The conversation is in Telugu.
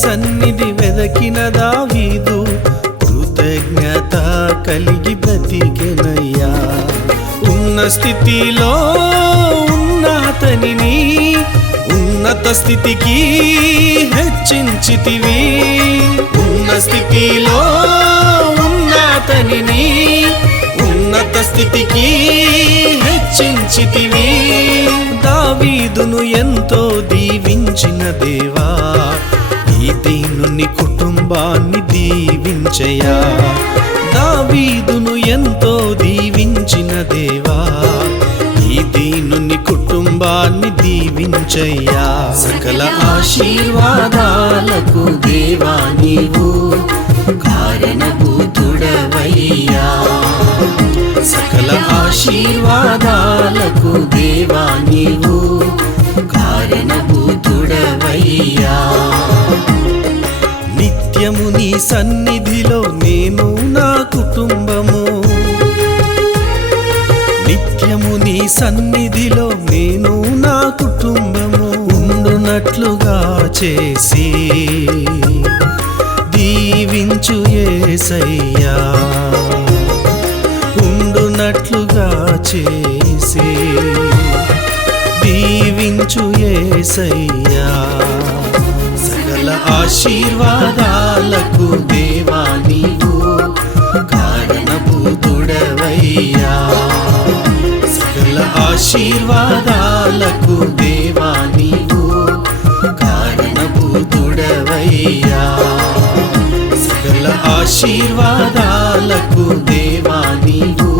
సన్నిధి వెదకిన దావీదు కృతజ్ఞత కలిగి బ్రతికెనయ్యా. ఉన్న స్థితిలో ఉన్నతనిని ఉన్నత స్థితికి హెచ్చించితివి. ఉన్న స్థితిలో ఉన్నతనిని ఉన్నత స్థితికి హెచ్చించితివి. దావీదును ఎంతో దీవించిన దేవా, ఈ దీనుని కుటుంబాన్ని దీవించయ్యా. దావీదును ఎంతో దీవించిన దేవా, ఈ దీనుని కుటుంబాన్ని దీవించయ్యా. సకల ఆశీర్వాదాలకు దేవా నీవు కారణభూతుడవయ్యా. సకల ఆశీర్వాదాలకు దేవా నీవు కారణభూతుడవయ్యా. నిత్యము నీ సన్నిధిలో నేను నా కుటుంబము, నిత్యము నీ సన్నిధిలో నేను నా కుటుంబము ఉండునట్లుగా చేసి దీవించు యేసయ్యా. ఉండునట్లుగా చేసి దీవించు యేసయ్యా. సకల ఆశీర్వాదాలకు దేవా నీవు కారణభూతుడవయ్యా. సకల ఆశీర్వాదాలకు దేవా నీవు కారణభూతుడవయ్యా. సకల ఆశీర్వాదాలకు దేవా నీవు